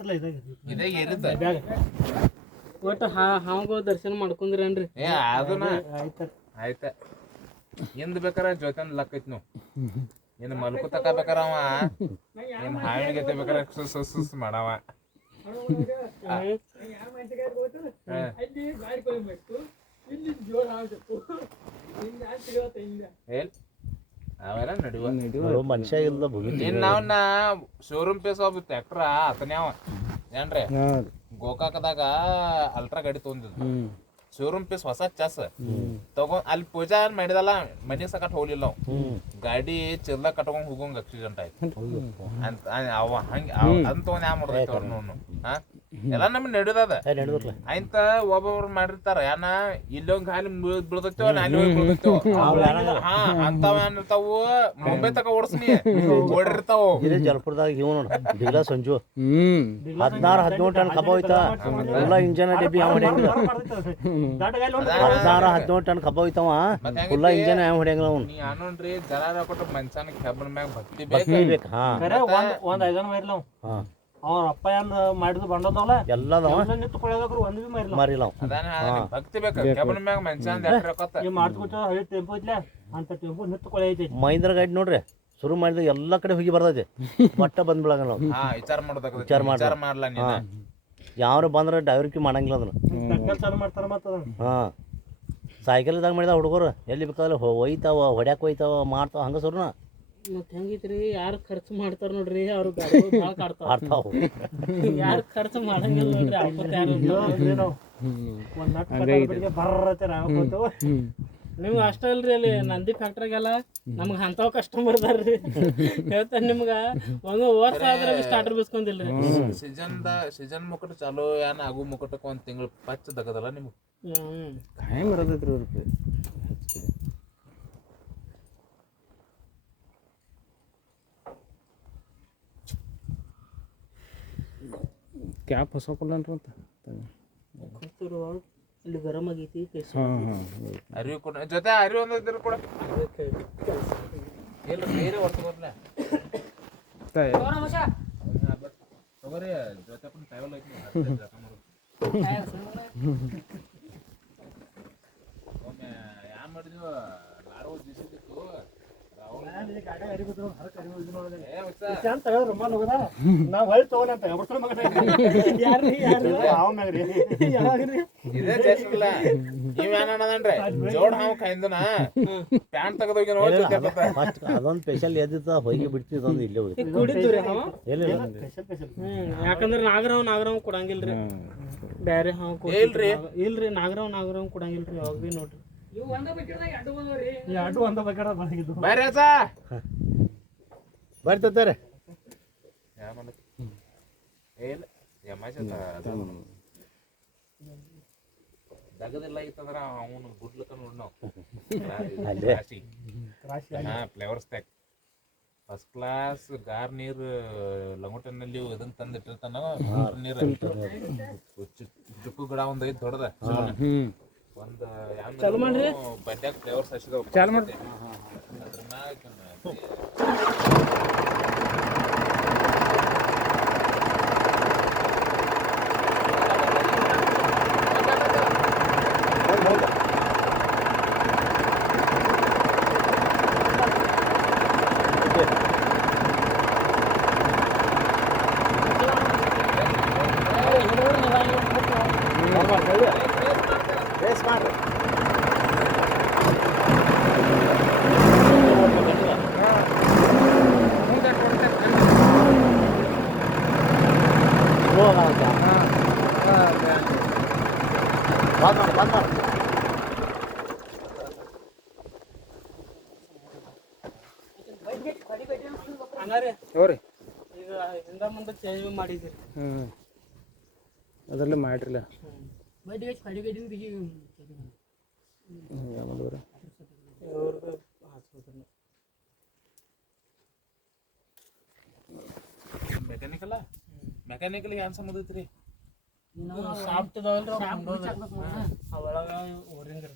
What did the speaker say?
ಇತ್ತಲ್ಲ ಇದೇ ಏರಿದ್ದ ಒಟ್ಟು ಹಾವುಗಳು ದರ್ಶನ ಮಾಡ್ಕೊಂಡ್ರೇನ್ರಿ ಅದನ್ನ ಆಯ್ತ ಎಂದ್ ಬೇಕಾರ ಜೊತೆನ್ ಲಕ್ ಐತಿ ನಾವು ಇನ್ನು ಮಲ್ಕು ತಗೋಬೇಕಾರ ಅವ ಏನ್ ಹಾವಿಗೆ ಬೇಕಾರ ಸುಸ್ ಮಾಡವ ಅವೆಲ್ಲ ನಡಿವ ಮನುಷ್ಯ ಇಲ್ಲ ಇನ್ ನಾವ್ನ ಶೋರೂಮ್ ಪೇಸ್ ಒಬ್ಬ ಟ್ರ್ಯಾಕ್ಟರ್ ಆತನೇ ಅವ ಏನ್ರಿ ಗೋಕಾಕದಾಗ ಅಲ್ಟ್ರಾ ಗಾಡಿ ತೊಗೊಂಡಿದ್ದು ಶೋರೂಮ್ ಪೀಸ್ ಹೊಸ ಚಾಸ್ ತಗೊಂಡ್ ಅಲ್ಲಿ ಪೂಜಾ ಮಾಡಿದಲ್ಲ ಮನೆ ಸಕಟ್ ಹೋಗ್ಲಿಲ್ಲ ನಾವು ಗಾಡಿ ಚಿಲ್ಲ ಕಟ್ಕೊಂಡ್ ಹೋಗಂಗ ಆಕ್ಸಿಡೆಂಟ್ ಆಯ್ತು ಅಂತ ಅವ ಹಂಗ ಅದನ್ನ ತಗೊಂಡ್ ಯಾವ ಮಾಡ್ದೈತಿ ಅವ್ರನ್ನು ಎಲ್ಲ ನಮ್ಗೆ ನಡೆಯೋದ ಆಯ್ತ ಒಬ್ಬೊಬ್ರು ಮಾಡಿರ್ತಾರ ಯಾನ ಇಲ್ಲೊಂದ್ ಗಾಲಿ ಬೀಳ್ದೈತೋ ಅಲ್ಲಿ ಹೋಗಿ ಬೀಳ್ದೈತೋ ಹಾ ಅಂತಾವ ಏನಿರ್ತಾವು ಮುಂಬೈ ತಕ ಓಡಿಸ್ನಿ ಓಡಿರ್ತಾವ ಜಲಪುರದಾಗ ಇವ್ ನೋಡ ಬಿಗ್ಲಾ ಸಂಜು 16-17 ಟನ್ ಕಬ್ಬ ಹೋಯ್ತಾ ಎಲ್ಲ ಇಂಜನ್ ಡೆಬ್ಬಿ ಯಾವ ಹೊಡ್ಯಂಗಿಲ್ಲ 16-17 ಟನ್ ಕಬ್ಬ ಹೋಯ್ತಾವ ಫುಲ್ಲ ಇಂಜನ್ ಯಾವ ಹೊಡ್ಯಂಗಿಲ್ಲ ಅವ್ನು ನೀ ಅನ್ನೋನ್ರಿ ಜರ ಕೊಟ್ಟು ಮನ್ಸನ ಕೆಬ್ಬನ ಮ್ಯಾಗ ಭಕ್ತಿ ಬೇಕು ಹಾ ಒಂದ್ ಐದನ ಮೈರ್ಲ ಅವ್ರ ಅಪ್ಪ ಏನ್ ಮಾಡಿದ್ ಬಂಡದವಲ್ಲ ಎಲ್ಲದವ ನಿಂತ್ಕೊಳ್ಳೋದ್ರ ಒಂದ್ ಬಿ ಮಾರಿಲ್ಲ ಭಕ್ತಿ ಬೇಕು ಕೆಬ್ಬನ ಮ್ಯಾಗ ಮನ್ಸನ ಮಾಡ್ಸ್ಕೊತ ಹಳಿ ಟೆಂಪೋ ಐತ್ಲ ಅಂತ ಟೆಂಪೋ ನಿಂತ್ಕೊಳ್ಳಿ ಐತಿ ಮಹೀಂದ್ರ ಗಾಡಿ ನೋಡ್ರಿ ಶುರು ಮಾಡಿದ ಎಲ್ಲಾ ಕಡೆ ಹೋಗಿ ಬರ್ತೈತಿ ಬಟ್ಟ ಬಂದ್ ಬಿಡಂಗ ನಾವು ವಿಚಾರ ಮಾಡ್ಲ ನೀನ ಯಾರು ಬಂದ್ರೆ ಡ್ರೈವರ್ಕಿ ಮಾಡಂಗಿಲ್ಲ ಅದನ್ನ ಚಾಲು ಮಾಡ್ತಾರ ಮತ್ತ ಹಾ ಸೈಕಲ್ದಾಗ ಮಾಡಿದ ಹುಡುಗರು ಎಲ್ಲಿ ಬೇಕಾದ್ರೆ ಒಯ್ತಾವ ಹೊಡ್ಯಾಕ ಒಯ್ತಾವ ಮಾಡ್ತಾವ ಹಂಗ ಸುರ್ನ ಮತ್ತೆ ಹೆಂಗೈತ್ರಿ ಯಾರು ಖರ್ಚು ಮಾಡ್ತಾರ ನೋಡ್ರಿ ಅವ್ರು ಗಾಡಿ ಭಾಳ ಆಡ್ತಾವ ಯಾರು ಖರ್ಚು ಮಾಡಂಗಿಲ್ಲ ನೋಡ್ರಿ ಹಾಕೋತ ಯಾರು ಒಂದ್ ನಟ್ ಬರ್ರತ್ತೆ ಹಾಕೋತೇವ ನಿಮ್ಗೆ ಅಷ್ಟ ಅಲ್ರಿ ಅಲ್ಲಿ ನಂದಿ ಫ್ಯಾಕ್ಟ್ರಿಗೆಲ್ಲ ನಮ್ಗೆ ಅಂಥವ್ ಕಸ್ಟಮರ್ ಅದಾರ್ರಿ ಹೇಳ್ತಾನೆ ನಿಮ್ಗೆ ಒಂದು ವರ್ಷ ಆದ್ರೆ ಸ್ಟಾರ್ಟರ್ ಬಿಸ್ಕೊಂಡಿಲ್ರಿ ಸೀಸನ್ ಮುಕಟ ಚಾಲೋ ಏನ್ ಆಗು ಮುಕಟಕ್ಕೆ ಒಂದ್ ತಿಂಗಳು ಪಚ್ಚ ದಗದಲ್ಲ ನಿಮ್ಗೆ ಕಾಯಂ ಇರೋದೈತ್ರಿ ಅವ್ರಿಗೆ ಕ್ಯಾಪ್ ಹೊಸಕೊಲ್ಲನ್ರಿ ಅಂತ ಇಲ್ಲಿ ಗರಂ ಆಗೈತಿ ಅರಿವು ಕೊಡ ಜೊತೆ ಅರಿವು ಒಂದು ಇದ್ರ ಕೊಡ ಇಲ್ಲ ಬೇರೆ ವರ್ಷ ಬರ್ಲ ತಗೋರಿ ಜೊತೆ ಟ್ರಾವೆಲ್ ಐತಿ ಒಮ್ಮೆ ಯಾ ಮಾಡಿದ್ವಿ ಲಾಡೋ ದಿಸಿತ್ತು ಇದೇ ಜಸ್ಟಿಲ್ಲ ನೀವೇನಂದ್ರೆ ಜೋಡ್ ಹಾವು ಕೈಂದನ ಪ್ಯಾಂಟ್ ತೆಗೆದೋಗಿ ಅದೊಂದು ಸ್ಪೆಷಲ್ ಎದ್ದಿತ್ತ ಹೋಗಿ ಬಿಡ್ತಿದ್ದೊಂದು ಇಲ್ಲೇ ಯಾಕಂದ್ರೆ ನಾಗರಾವ್ ಕೊಡಂಗಿಲ್ರಿ ಬ್ಯಾರೆ ಹಾವು ಇಲ್ರಿ ನಾಗರಾವ್ ಕೊಡಂಗಿಲ್ರಿ ಯಾವಾಗ ಬಿ ನೋಡ್ರಿ ಬರ್ತಾರೆ ದಗದಿಲ್ಲ ಇತ್ತಂದ್ರ ಅವನು ಗುಡ್ಲಕ್ಕ ನೋಡ್ ನಾವು flavours tack first class gar ನೀರ್ ಲಂಗೋಟನಲ್ಲಿ ಇದನ್ನ ತಂದಿಟ್ಟಿರ್ತಾನ ನೀರ್ ಚುಕ್ಕು ಗಿಡ ಒಂದ್ ಐತ್ ದೊಡ್ಡದ ಒಂದು ಚಾಲು ಮಾಡ್ರಿ ಬಡ್ಯಾಗ ಫ್ಲೇವರ್ಸ್ ಹಚ್ಚಿದವು ಚಾಲು ಮಾಡ್ರಿ ಅದ್ರ ಮ್ಯಾಗ ಈಗ ಹಿಂದ ಮುಂದೆ ಚೇಂಜ್ ಮಾಡಿದ್ರಿ ಅದರಲ್ಲೇ ಮಾಡ್ರಿಲ್ಲ ಮೆಕ್ಯಾನಿಕಲ್ ಏನ್ ಸಂಬಂಧ ಐತ್ರಿ ಸಾಫ್ಟ್ ಅದಾವಲ್ರಿ ಒಳಗ ಓರಿಂಗ್